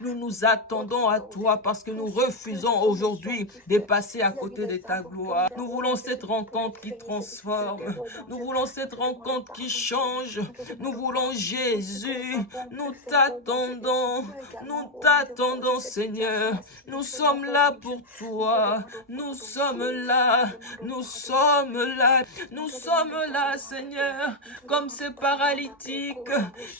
Nous nous attendons à toi parce que nous refusons aujourd'hui de passer à côté de ta gloire. Nous voulons cette rencontre qui transforme. Nous voulons cette rencontre qui change. Nous voulons Jésus. Nous t'attendons Seigneur. Nous sommes là pour toi. Nous sommes là. Nous sommes là. Nous sommes là Seigneur. Comme ces paralytiques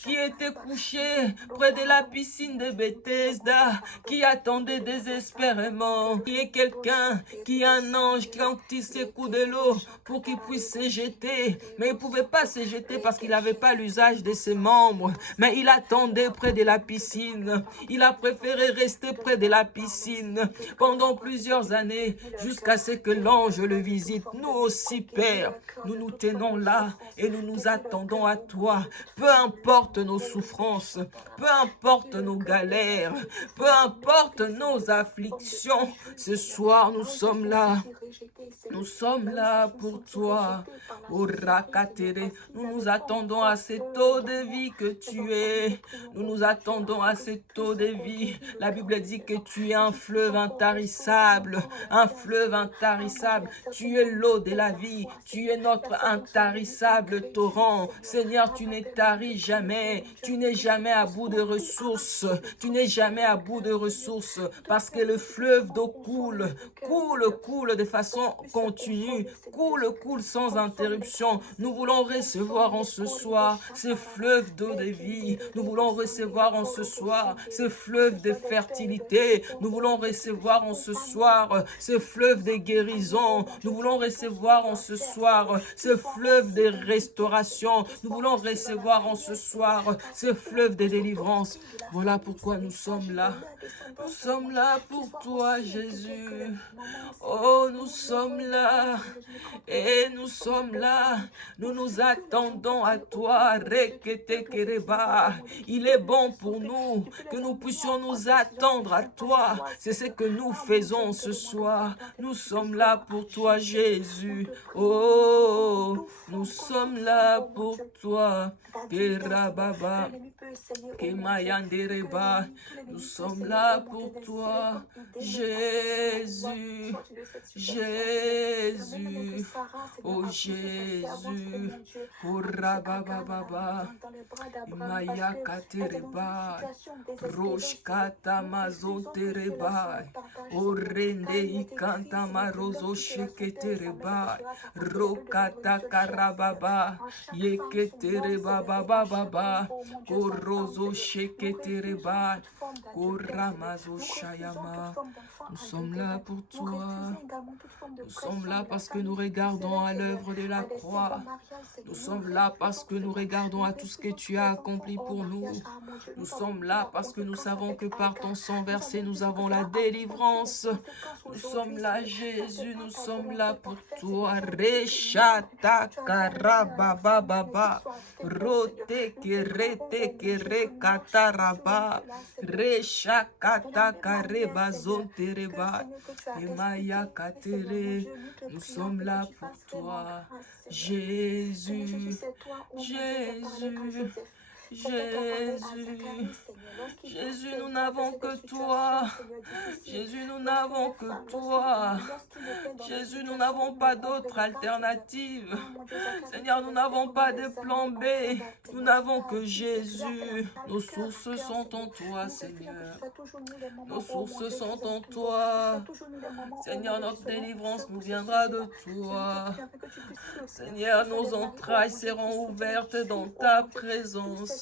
qui étaient couchés près de la piscine de Bethesda, qui attendait désespérément. Il y a quelqu'un qui est un ange quand il secoue de l'eau pour qu'il puisse se jeter. Mais il ne pouvait pas se jeter parce qu'il n'avait pas l'usage de ses membres. Mais il attendait près de la piscine. Il a préféré rester près de la piscine pendant plusieurs années jusqu'à ce que l'ange le visite. Nous aussi, Père, nous nous tenons là et nous nous attendons à toi. Peu importe nos souffrances, peu importe nos galères, peu importe nos afflictions, ce soir nous sommes là. Nous sommes là pour toi. Nous nous attendons à cette eau de vie que tu es. Nous nous attendons à cette eau de vie. La Bible dit que tu es un fleuve intarissable. Un fleuve intarissable. Tu es l'eau de la vie. Tu es notre intarissable torrent. Seigneur, tu ne taris jamais. Tu n'es jamais à bout de ressources. Tu n'es jamais à bout de ressources. Parce que le fleuve d'eau coule de façon continue, coule sans interruption. Nous voulons recevoir en ce soir ce fleuve d'eau de vie. Nous voulons recevoir en ce soir ce fleuve de fertilité. Nous voulons recevoir en ce soir ce fleuve de guérison. Nous voulons recevoir en ce soir ce fleuve de restauration. Nous voulons recevoir en ce soir ce fleuve de délivrance. Voilà pourquoi nous sommes là. Nous sommes là pour toi, Jésus. Oh, nous sommes là. Et nous sommes là. Nous nous attendons à toi. Il est bon pour nous que nous puissions nous attendre à toi. C'est ce que nous faisons ce soir. Nous sommes là pour toi, Jésus. Oh, nous sommes là pour toi. Nous sommes là pour toi, Jésus, Jésus, oh Jésus, oh Rabababa, Maya Katereba, Roshkata Mazotereba, oh Rende Ikanta Marozo Sheketereba, Rokata Karababa, Yeketereba Baba Baba, Korozo Sheketereba, Koramazo Shayama. Nous sommes là pour toi. Nous sommes là parce que nous regardons à l'œuvre de la croix. Nous sommes là parce que nous regardons à tout ce que tu as accompli pour nous. Nous sommes là parce que nous savons que par ton sang versé, nous avons la délivrance. Nous sommes là, Jésus, nous sommes là pour toi. Reshata karababa, rote kerete kere kataraba, reshakata kareba zontereba, emaya katere. Nous sommes là pour toi, Jésus, Jésus. Jésus, Jésus, nous n'avons que toi. Jésus, nous n'avons que toi. Jésus, nous n'avons pas d'autre alternative. Seigneur, nous n'avons pas de plan B. Nous n'avons que Jésus. Nos sources sont en toi, Seigneur. Nos sources sont en toi. Seigneur, notre délivrance nous viendra de toi. Seigneur, nos entrailles seront ouvertes dans ta présence.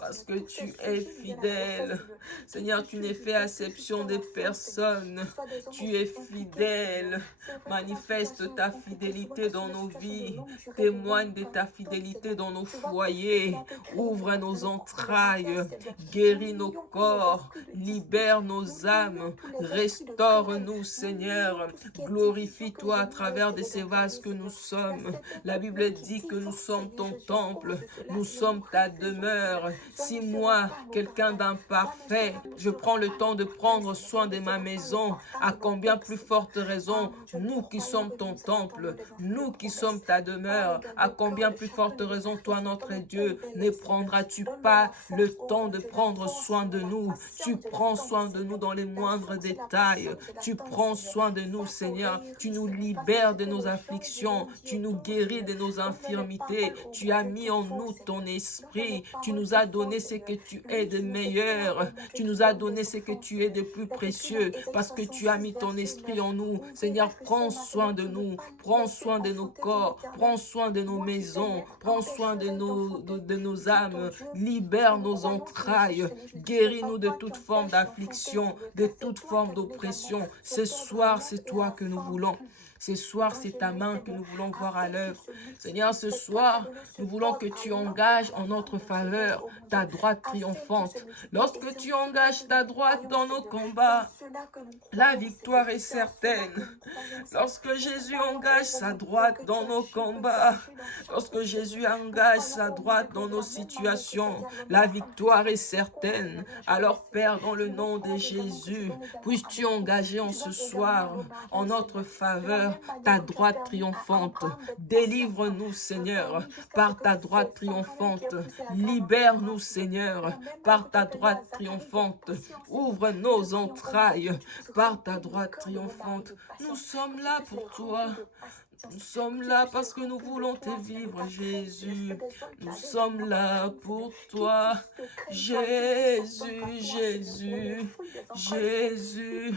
Parce que tu es fidèle. Seigneur, tu n'es fait exception de personne. Tu es fidèle. Manifeste ta fidélité dans nos vies. Témoigne de ta fidélité dans nos foyers. Ouvre nos entrailles. Guéris nos corps. Libère nos âmes. Restaure-nous, Seigneur. Glorifie-toi à travers de ces vases que nous sommes. La Bible dit que nous sommes ton temple. Nous sommes ta demeure. demeure. Si moi, quelqu'un d'imparfait, je prends le temps de prendre soin de ma maison, à combien plus forte raison, nous qui sommes ton temple, nous qui sommes ta demeure, à combien plus forte raison, toi notre Dieu, ne prendras-tu pas le temps de prendre soin de nous? Tu prends soin de nous dans les moindres détails. Tu prends soin de nous, Seigneur. Tu nous libères de nos afflictions. Tu nous guéris de nos infirmités. Tu as mis en nous ton esprit. Tu nous as donné ce que tu es de meilleur. Tu nous as donné ce que tu es de plus précieux parce que tu as mis ton esprit en nous. Seigneur, prends soin de nous. Prends soin de nos corps. Prends soin de nos maisons. Prends soin de nos âmes. Libère nos entrailles. Guéris-nous de toute forme d'affliction, de toute forme d'oppression. Ce soir, c'est toi que nous voulons. Ce soir, c'est ta main que nous voulons voir à l'œuvre. Seigneur, ce soir, nous voulons que tu engages en notre faveur ta droite triomphante. Lorsque tu engages ta droite dans nos combats, la victoire est certaine. Lorsque Jésus engage sa droite dans nos combats, lorsque Jésus engage sa droite dans nos situations, la victoire est certaine. Alors, Père, dans le nom de Jésus, puisses-tu engager en ce soir, en notre faveur, ta droite triomphante. Délivre-nous, Seigneur, par ta droite triomphante. Libère-nous, Seigneur, par ta droite triomphante. Ouvre nos entrailles par ta droite triomphante. Nous sommes là pour toi. Nous sommes là parce que nous voulons te vivre, Jésus. Nous sommes là pour toi, Jésus, Jésus, Jésus.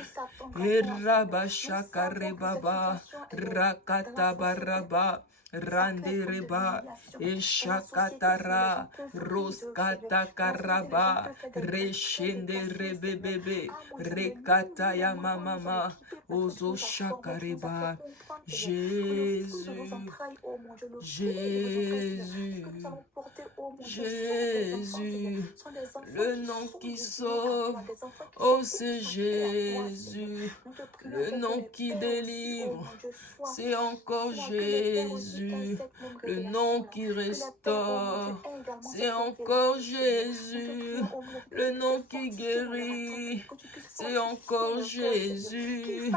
Et Rabashakarebaba, Rakatabaraba. Randereba, Eshakatara, Roskatakaraba, Reshenderebebebe, Rekataya Mama, Ozo Shakareba. Jésus, Jésus, Jésus, le nom qui sauve, oh c'est Jésus, le nom qui délivre, c'est encore Jésus, le nom qui restaure, c'est encore Jésus, le nom qui guérit, c'est encore Jésus,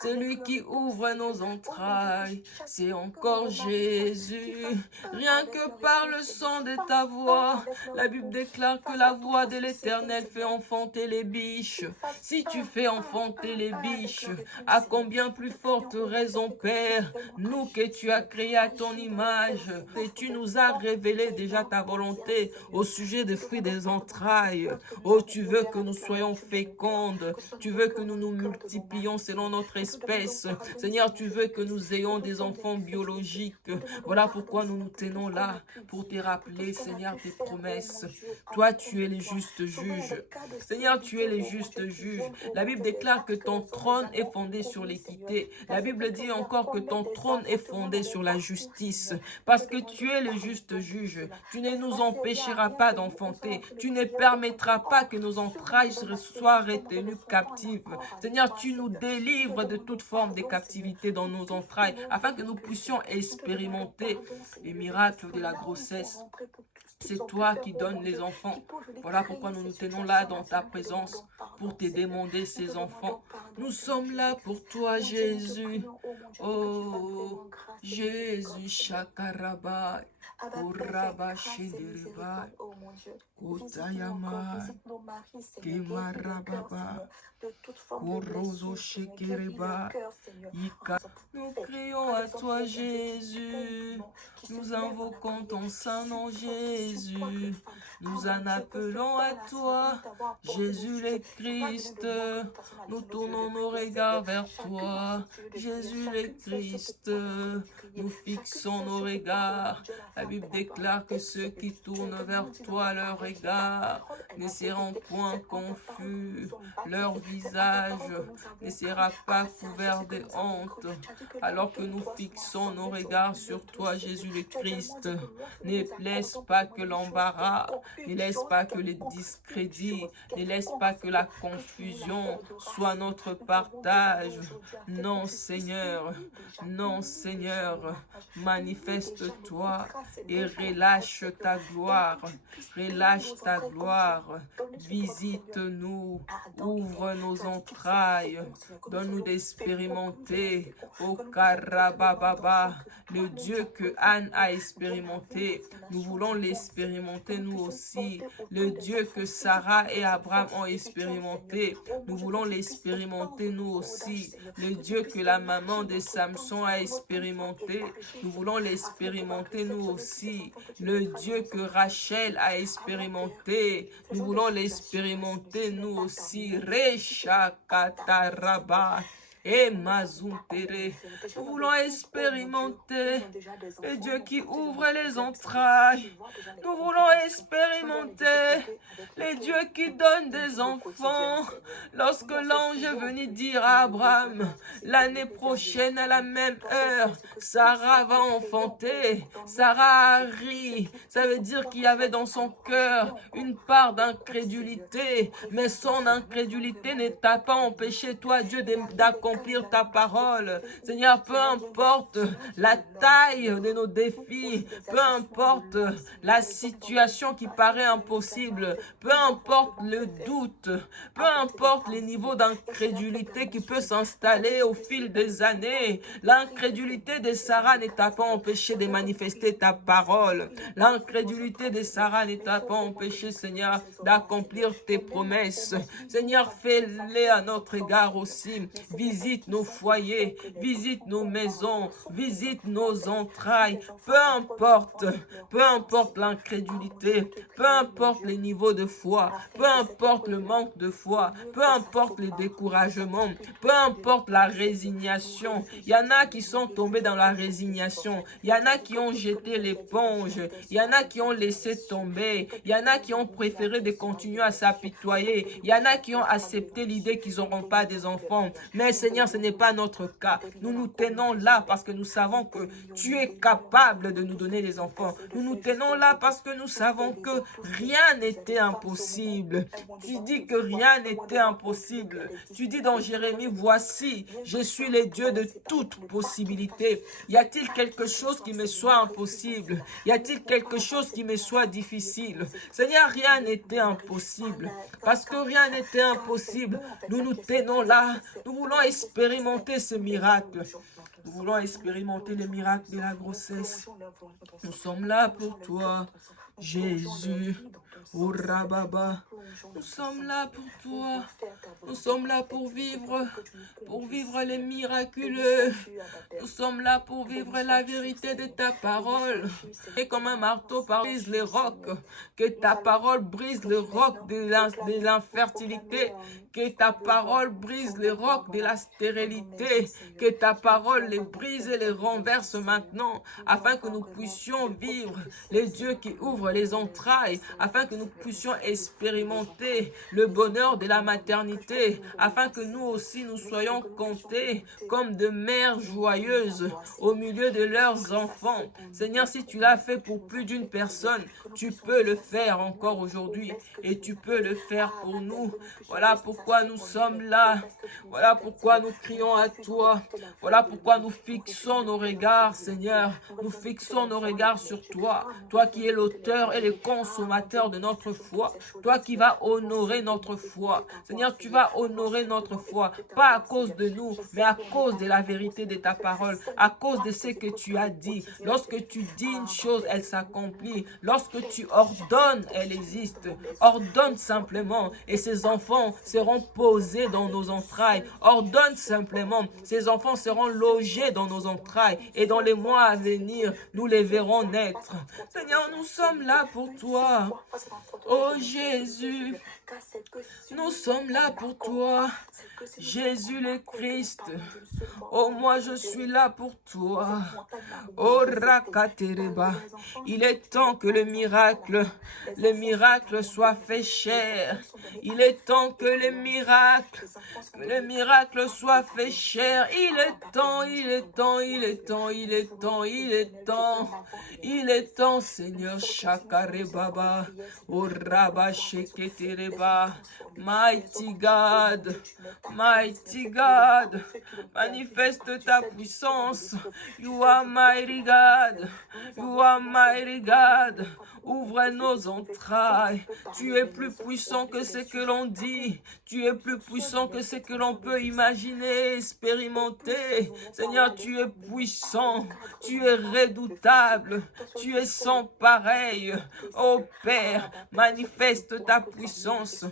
c'est lui qui ouvre nos entrailles, c'est encore Jésus. Rien que par le son de ta voix, la Bible déclare que la voix de l'Éternel fait enfanter les biches. Si tu fais enfanter les biches, à combien plus forte raison, Père, nous que tu as créés à ton image, et tu nous as révélé déjà ta volonté au sujet des fruits des entrailles. Oh, tu veux que nous soyons fécondes, tu veux que nous nous multiplions selon notre espèce. Seigneur, tu veux que nous ayons des enfants biologiques. Voilà pourquoi nous nous tenons là, pour te rappeler, Seigneur, tes promesses. Toi, tu es le juste juge. Seigneur, tu es le juste juge. La Bible déclare que ton trône est fondé sur l'équité. La Bible dit encore que ton trône est fondé sur la justice. Parce que tu es le juste juge. Tu ne nous empêcheras pas d'enfanter. Tu ne permettras pas que nos entrailles soient retenues captives. Seigneur, tu nous délivres de toute forme de captivité dans nos entrailles, afin que nous puissions expérimenter les miracles de la grossesse. C'est toi qui donnes les enfants. Voilà pourquoi nous nous tenons là dans ta présence pour te demander ces enfants. Nous sommes là pour toi, Jésus. Oh, Jésus, Shakaraba, Kuraba Shedereba, Kotayama, Kemarababa, Korozo Shekereba, Ika. Nous crions à toi, Jésus. Nous invoquons ton saint nom, Jésus. Nous en appelons à toi, Jésus le Christ. Nous tournons nos regards vers toi, Jésus le Christ. Nous fixons nos regards. La Bible déclare que ceux qui tournent vers toi leur regard ne seront point confus. Leur visage ne sera pas couvert de honte. Alors que nous fixons nos regards sur toi, Jésus le Christ, ne laisse pas que l'embarras, ne laisse pas que le discrédit, ne laisse pas que la confusion soit notre partage. Non, Seigneur, manifeste-toi, et relâche ta gloire. Relâche ta gloire. Visite-nous. Ouvre nos entrailles. Donne-nous d'expérimenter. Au Karabababa, le Dieu que Anne a expérimenté. Nous voulons l'expérimenter nous aussi. Le Dieu que Sarah et Abraham ont expérimenté. Nous voulons l'expérimenter nous aussi. Le Dieu que la maman de Samson a expérimenté. Nous voulons l'expérimenter nous aussi. Le Dieu que Rachel a expérimenté. Nous voulons l'expérimenter nous aussi. Recha kataraba. Et Mazuntere, nous voulons expérimenter le Dieu qui ouvre les entrailles. Nous voulons expérimenter les dieux qui donnent des enfants. Lorsque l'ange est venu dire à Abraham, l'année prochaine à la même heure, Sarah va enfanter. Sarah a ri. Ça veut dire qu'il y avait dans son cœur une part d'incrédulité. Mais son incrédulité ne t'a pas empêché, toi, Dieu, d'accomplir ta parole. Seigneur, peu importe la taille de nos défis, peu importe la situation qui paraît impossible, peu importe le doute, peu importe les niveaux d'incrédulité qui peut s'installer au fil des années, l'incrédulité de Sarah ne t'a pas empêché de manifester ta parole. L'incrédulité de Sarah ne t'a pas empêché, Seigneur, d'accomplir tes promesses. Seigneur, fais-les à notre égard aussi. Visite nos foyers, visite nos maisons, visite nos entrailles. Peu importe l'incrédulité, peu importe les niveaux de foi, peu importe le manque de foi, peu importe le découragement, peu importe la résignation. Il y en a qui sont tombés dans la résignation, il y en a qui ont jeté l'éponge, il y en a qui ont laissé tomber, il y en a qui ont préféré de continuer à s'apitoyer, il y en a qui ont accepté l'idée qu'ils n'auront pas des enfants. Mais Seigneur, ce n'est pas notre cas. Nous nous tenons là parce que nous savons que tu es capable de nous donner des enfants. Nous nous tenons là parce que nous savons que rien n'était impossible. Tu dis que rien n'était impossible. Tu dis dans Jérémie, voici, je suis le Dieu de toute possibilité. Y a-t-il quelque chose qui me soit impossible? Y a-t-il quelque chose qui me soit difficile? Seigneur, rien n'était impossible. Parce que rien n'était impossible, nous nous tenons là. Nous voulons expérimenter ce miracle. Nous voulons expérimenter le miracle de la grossesse. Nous sommes là pour toi, Jésus. Oh Rababa, nous sommes là pour toi. Nous sommes là pour vivre les miraculeux. Nous sommes là pour vivre la vérité de ta parole. Et comme un marteau brise les rocs, que ta parole brise le roc de l'infertilité, que ta parole brise les rocs de la stérilité, que ta parole les brise et les renverse maintenant, afin que nous puissions vivre les dieux qui ouvrent les entrailles, afin que nous puissions expérimenter le bonheur de la maternité, afin que nous aussi nous soyons comptés comme de mères joyeuses au milieu de leurs enfants. Seigneur, si tu l'as fait pour plus d'une personne, tu peux le faire encore aujourd'hui et tu peux le faire pour nous. Voilà pourquoi nous sommes là. Voilà pourquoi nous crions à toi. Voilà pourquoi nous fixons nos regards, Seigneur. Nous fixons nos regards sur toi. Toi qui es l'auteur et le consommateur de notre foi. Toi qui vas honorer notre foi. Seigneur, tu vas honorer notre foi. Pas à cause de nous, mais à cause de la vérité de ta parole. À cause de ce que tu as dit. Lorsque tu dis une chose, elle s'accomplit. Lorsque tu ordonnes, elle existe. Ordonne simplement et ces enfants seront posés dans nos entrailles. Ordonne simplement, ces enfants seront logés dans nos entrailles et dans les mois à venir, nous les verrons naître. Seigneur, nous sommes là pour toi. Oh Jésus, nous sommes là pour toi. Jésus le Christ. Oh, moi je suis là pour toi. Oh Rakatereba. Il est temps que le miracle soit fait chair. Il est temps que le miracle soit fait chair. Il est temps, Seigneur Shakarebaba. Oh Rabba Sheketereba. Papa. Mighty God, mighty God, manifeste ta puissance. You are mighty God, you are mighty God. Ouvre nos entrailles. Tu es plus puissant que ce que l'on dit. Tu es plus puissant que ce que l'on peut imaginer, expérimenter. Seigneur, tu es puissant. Tu es redoutable. Tu es sans pareil. Oh Père, manifeste ta puissance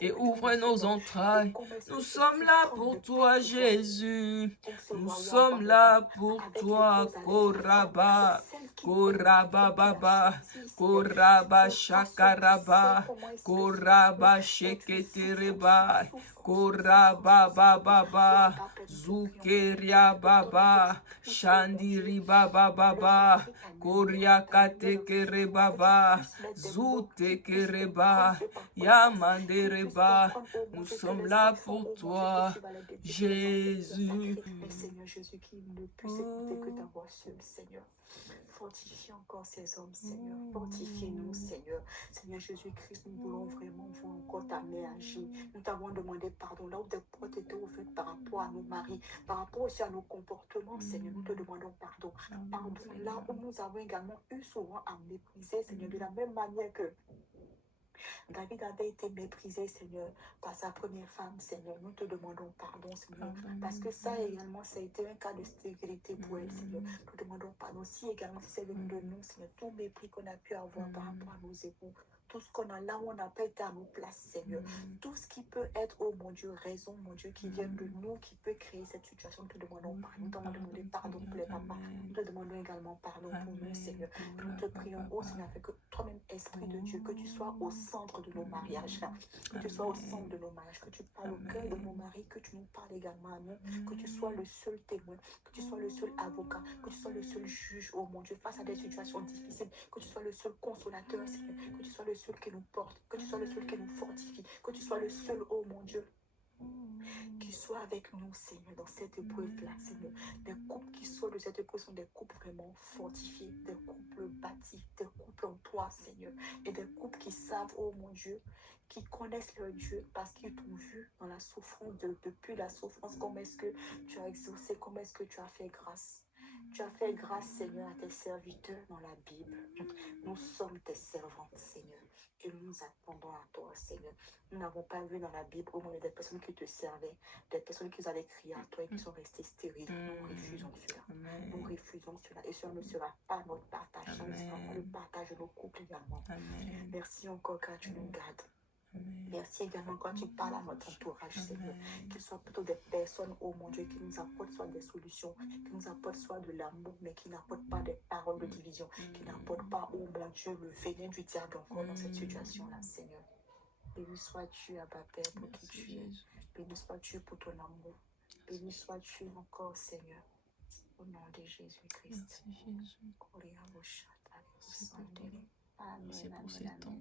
et ouvre nos entrailles. Nous sommes là pour toi, Jésus. Nous sommes là pour toi, Koraba. Koraba Baba, Koraba Shakaraba, Koraba Sheketereba, Koraba Baba, Zukeria Baba, Shandiri Baba Baba, Koria Katekere Baba, Zutekereba, Yamandereba. Nous sommes là pour toi, Jésus. Mais Seigneur Jésus, qui ne puisse écouter que ta voix seule, Seigneur. Fortifie encore ces hommes, Seigneur. Fortifie-nous, Seigneur. Seigneur Jésus-Christ, nous voulons vraiment voir encore ta main agir. Nous t'avons demandé pardon là où des portes étaient ouvertes par rapport à nos maris, par rapport aussi à nos comportements, Seigneur. Nous te demandons pardon. Pardon là où nous avons également eu souvent à mépriser, Seigneur, de la même manière que David avait été méprisé, Seigneur, par sa première femme, Seigneur. Nous te demandons pardon, Seigneur, parce que ça également, ça a été un cas de stérilité pour elle, Seigneur. Nous te demandons pardon aussi également si c'est venu de nous, Seigneur, tout mépris qu'on a pu avoir par rapport à nos époux, tout ce qu'on a là où on n'a pas été à nos places, Seigneur. Tout ce qui peut être, oh mon Dieu, raison, mon Dieu, qui vient de nous, qui peut créer cette situation. Nous te demandons pardon. Nous t'avons demandé pardon pour les papas. Nous te demandons également pardon pour nous, Seigneur. Nous te prions, oh Seigneur, afin que toi-même, Esprit de Dieu, que tu sois au centre de nos mariages, que tu sois au centre de nos mariages, que tu parles au cœur de nos maris, que tu nous parles également à nous, que tu sois le seul témoin, que tu sois le seul avocat, que tu sois le seul juge, oh mon Dieu, face à des situations difficiles, que tu sois le seul consolateur, Seigneur, que tu sois le seul qui nous porte, que tu sois le seul qui nous fortifie, que tu sois le seul, oh mon Dieu, qui soit avec nous, Seigneur, dans cette épreuve-là, Seigneur. Des couples qui sortent de cette épreuve sont des couples vraiment fortifiés, des couples bâtis, des couples en toi, Seigneur, et des couples qui savent, oh mon Dieu, qui connaissent leur Dieu parce qu'ils t'ont vu dans la souffrance, depuis la souffrance, comment est-ce que tu as exaucé, comment est-ce que tu as fait grâce. Tu as fait grâce, Seigneur, à tes serviteurs dans la Bible. Nous sommes tes servantes, Seigneur. Et nous attendons à toi, Seigneur. Nous n'avons pas vu dans la Bible au moins des personnes qui te servaient, des personnes qui allaient crier à toi et qui sont restées stériles. Nous refusons cela. Nous refusons cela. Et cela ne sera pas notre partage. Ça ne sera pas le partage de nos couples également. Merci encore car tu nous gardes. Merci également quand tu parles à notre entourage, Seigneur, qu'ils soient plutôt des personnes, oh mon Dieu, qui nous apportent soit des solutions, qui nous apportent soit de l'amour, mais qui n'apportent pas des paroles de division, qui n'apportent pas, oh mon Dieu, le venin du diable encore dans cette situation-là, Seigneur. Béni sois-tu, Abba Père, pour qui tu es. Béni sois-tu pour ton amour. Béni sois-tu encore, Seigneur. Au nom de Jésus-Christ. Merci Jésus. Merci pour ces temps.